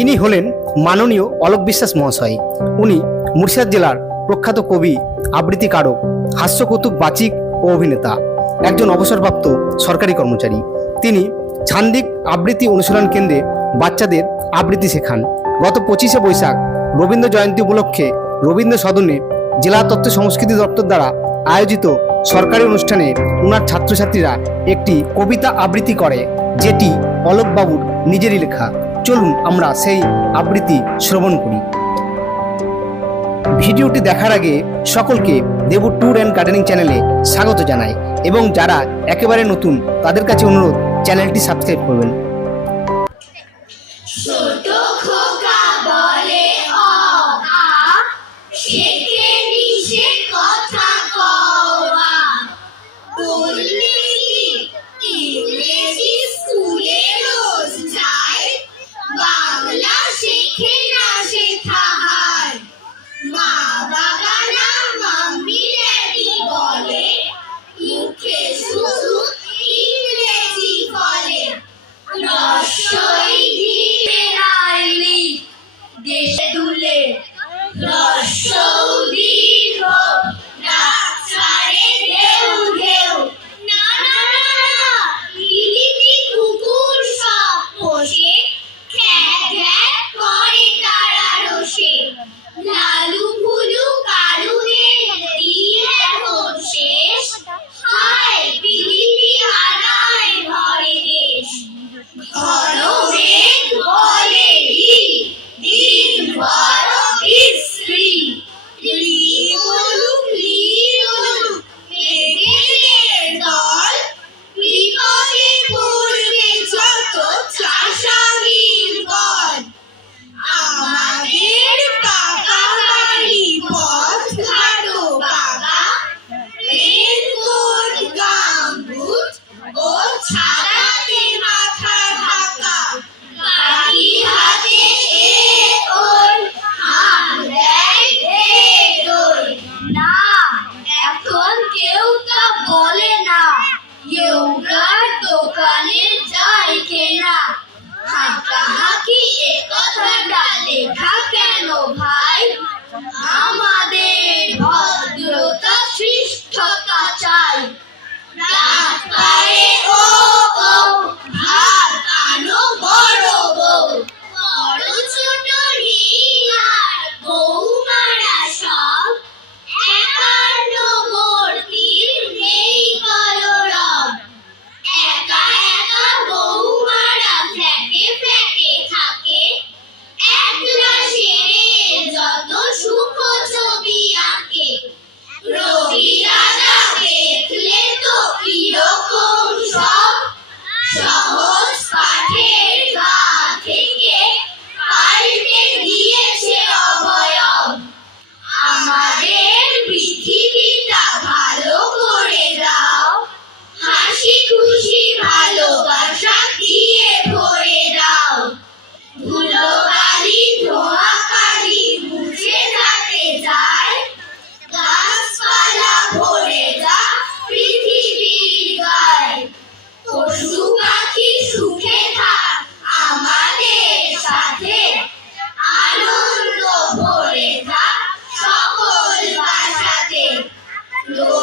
ইনি হলেন মাননীয় অলোক বিশ্বাস মহাশয়। উনি মুর্শিদাবাদ জেলার প্রখ্যাত কবি, আবৃত্তিকারক, হাস্যকৌতুক বাচিক ও অভিনেতা, একজন অবসরপ্রাপ্ত সরকারি কর্মচারী। তিনি ছান্দিক আবৃত্তি অনুশীলন কেন্দ্রে বাচ্চাদের আবৃত্তি শেখান। গত পঁচিশে বৈশাখ রবীন্দ্র জয়ন্তী উপলক্ষে রবীন্দ্র সদনে জেলা তথ্য সংস্কৃতি দপ্তর দ্বারা আয়োজিত সরকারি অনুষ্ঠানে ওনার ছাত্রছাত্রীরা একটি কবিতা আবৃত্তি করে, যেটি অলোকবাবুর নিজেরই লেখা। চলুন আমরা সেই আবৃত্তি শ্রবণ করি। ভিডিওটি দেখার আগে সকলকে দেবু ট্যুর অ্যান্ড গার্ডেনিং চ্যানেলে স্বাগত জানাই এবং যারা একেবারে নতুন তাদের কাছে অনুরোধ, চ্যানেলটি সাবস্ক্রাইব করবেন। Oh, God.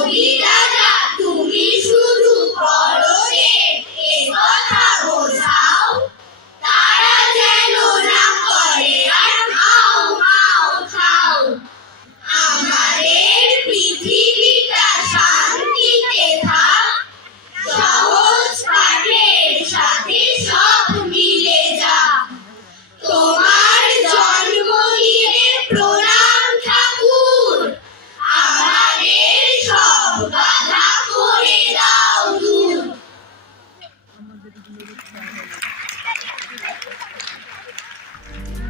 তুমি রাজা তুমি শুধু কর Thank you.